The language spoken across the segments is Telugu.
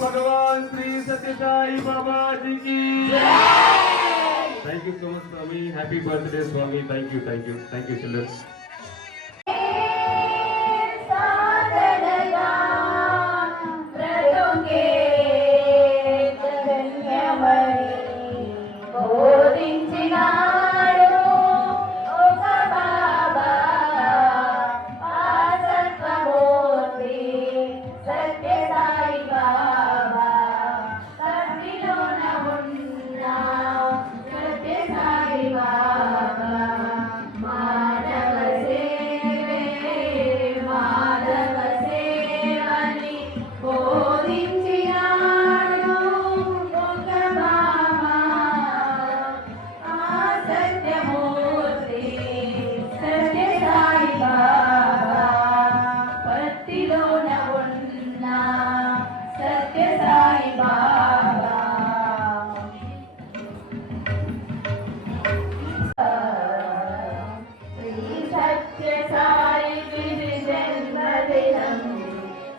भगवान श्री सत्य साई बाबा जी की Thank you so much, Swami. Happy birthday, Swami. Thank you, children.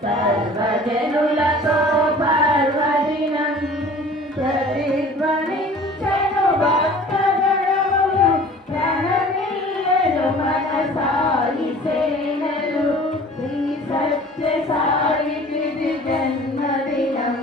सर्वजनुलतो पर्वदिनं प्रतिध्वनिंचनु भक्तगणमुలు ప్రణమిల్లెను మనసాయి సేనలు శ్రీ సత్య సాయి తిథి జన్మదినం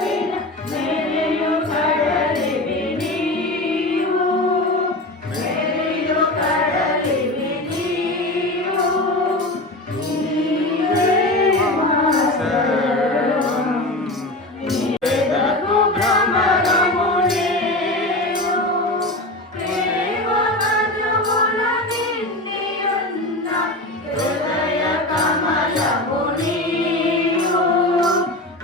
విన మేరియు కడలివి నీవు మేరియు కడలివి నీవు నీవే మా సర్వం నీవేదకు భ్రమరము నీవు ప్రేమ మధువుల నిండియున్న హృదయ కమలము నీవు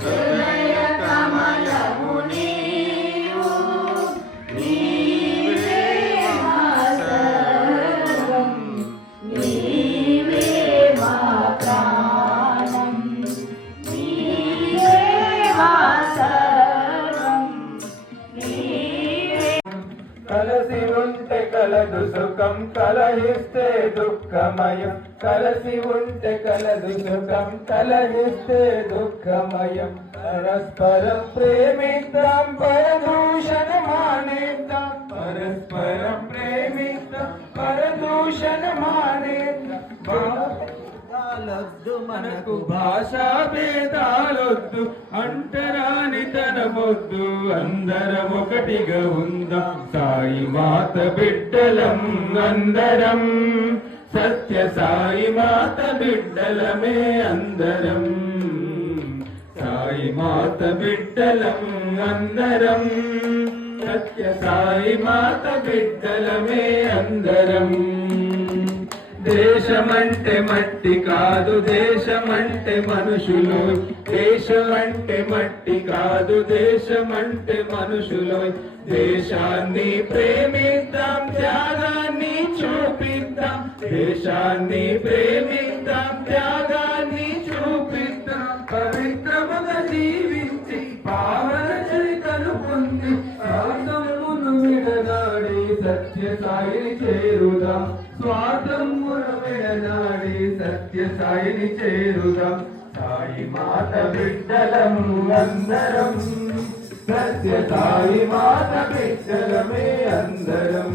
హృదయ కమలము నీవు నీవే మా సర్వం నీవే మా ప్రాణం నీవే మా సర్వం నీవే కలసి ఉంటే కలదు సుఖం కలహిస్తే దుఃఖమయం కలసి ఉంటే కలదు సుఖం కలహిస్తే దుఃఖమయం పరస్పరం ప్రేమిద్దాం పరదూషణ మానేద్దాం పరస్పరం ప్రేమిద్దాం పరదూషణ మానేద్దాం భేదాలొద్దు మనకు భాషా భేదాలొద్దు అంటరాని తనమొద్దు అందరం ఒకటిగా ఉందాం సాయి మాత బిడ్డలం అందరం సత్య సాయి మాత బిడ్డలమే అందరం సాయి మాత బిడ్డలం అందరం సత్య సాయి మాత బిడ్డలమే అందరం దేశమంటే మట్టి కాదు దేశమంటే మనుషులు దేశమంటే మట్టి కాదు దేశమంటే మనుషులు దేశాన్ని ప్రేమిద్దాం త్యాగాన్ని చూపిద్దాం దేశాన్ని ప్రేమిద్దాం త్యాగాన్ని చూపిద్దాం పవిత్రముగా జీవించి పావన చరితను పొంది స్వార్థమును విడనాడి సత్య సాయిని చేరుదాం స్వార్థమును విడనాడి సత్య సాయిని చేరుదాం సాయి మాత బిడ్డలం అందరం సత్య సాయి మాత బిడ్డలమే అందరం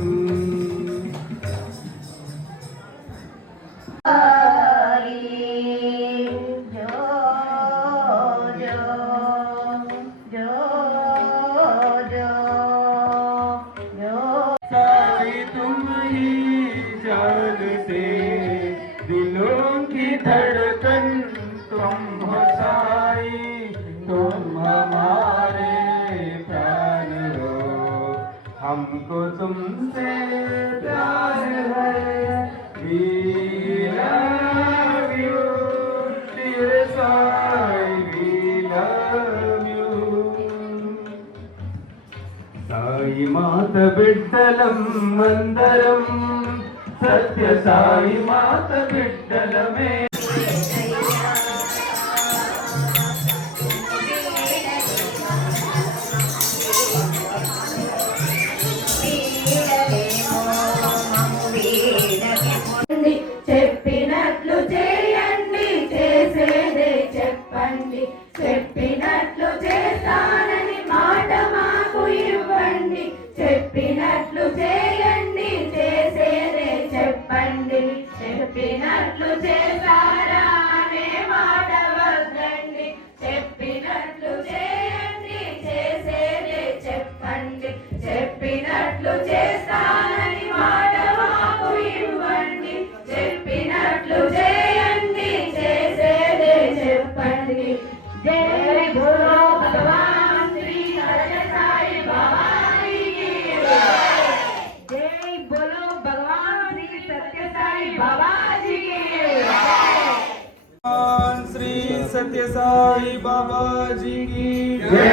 साई तुम ही जानते दिलों की धड़कन तुम हो साई तुम हमारे प्राण हो हमको तुमसे प्यार है We love you, dear Sai, we love you. Sai మాత బిడ్డలం అందరం సత్య సాయి మాత బిడ్డలమే చెప్పినట్లు చేయండి చేసేదే చెప్పండి చెప్పినట్లు చేస్తానని మాట మాకు ఇవ్వండి చెప్పినట్లు చేయండి చేసేదే చెప్పండి చెప్పినట్లు చేస్తారా అనే మాట వద్దండి చెప్పినట్లు చేయండి చేసేదే చెప్పండి చెప్పినట్లు చేస్తానని మాట మాకు ఇవ్వండి చెప్పినట్లు చేయండి చేసేదే చెప్పండి జై బోలో భగవాన్ శ్రీ సత్య సాయి బాబాజీకి జై బోలో భగవాన్ శ్రీ సత్య సాయి బాబాజీకి శ్రీ సత్య సాయి బాబాజీకి జై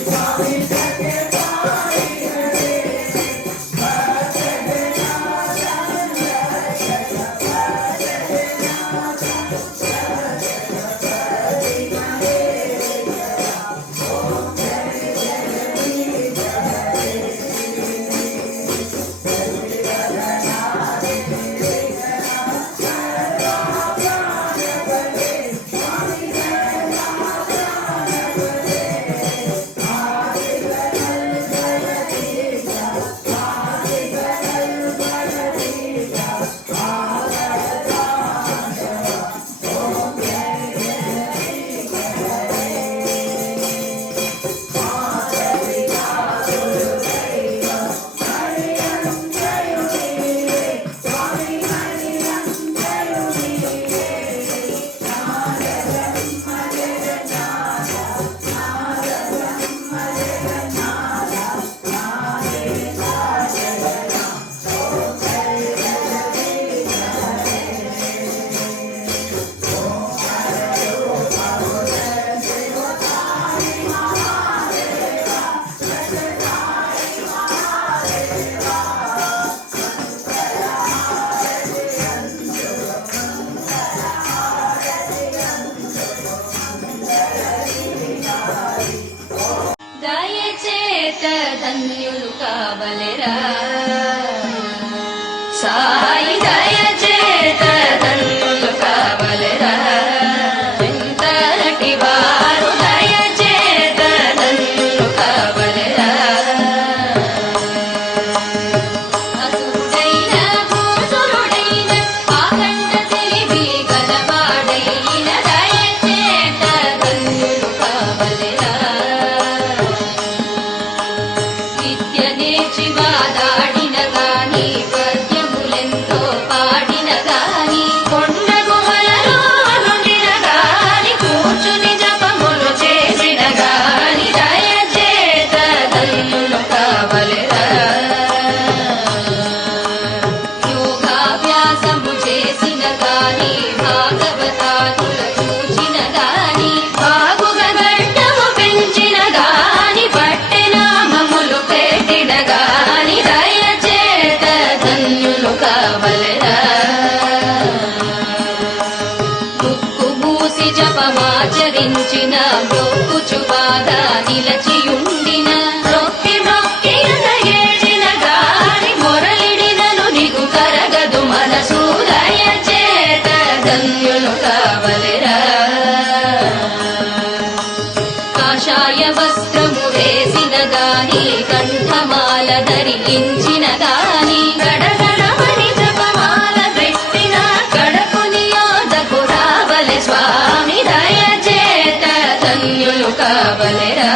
స్వామి సత్య ధన్యులు కావలెరా సాయి దయ చేత ధన్యులు కావలెరా ఎంతటి వారు దయ చేత ధన్యులు కావలెరా అసురుడైన భూసురుడైన ఆఖండ తెలివి గలవాడైన దయ చేత ధన్యులు కావలెరా విద్య నేర్చి వాదాడిన గాని పద్యములెంతో పాడిన గాని కొండ గుహలలో నుండిన గాని కూర్చుని జపములు చేసిన గాని దయ చేత ధన్యులు కావలెరా యోగాభ్యాసము చేసిన గాని భాగవతాదుల చూచిన గాని బాగుగా గడ్డము పెంచిన గాని పట్టెనామములు పెట్టిన గాని దయ చేత ధన్యులు కావలెరా ముక్కు మూసి జపమాచరించిన బ్రొక్కుచు బాగా నిలచియుండిన రొక్కి మొక్కి ఏడిన గాని మొరలిడినను నీకు కరగదు మనసు దయ చేత ధన్యులు కావలెరా కాషాయ వస్త్రము వేసిన గాని కంఠమాల ధరించిన గాని గడగడమని జపమాల పెట్టిన గడపుని యోధకు రావలె స్వామి దయ చేత ధన్యులు కావలెరా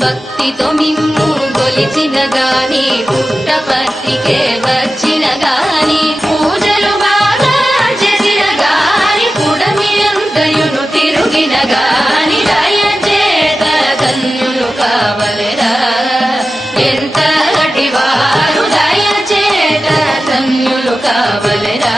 భక్తితో మిమ్ము గొలిచిన గాని పుట్టపర్తికే వచ్చిన గాని పూజలు బాగా చేసిన గాని పుడమి అంతయును తిరుగిన గాని దయ చేత ధన్యులు కావలెరా ఎంతటి వారు దయ చేత ధన్యులు కావలెరా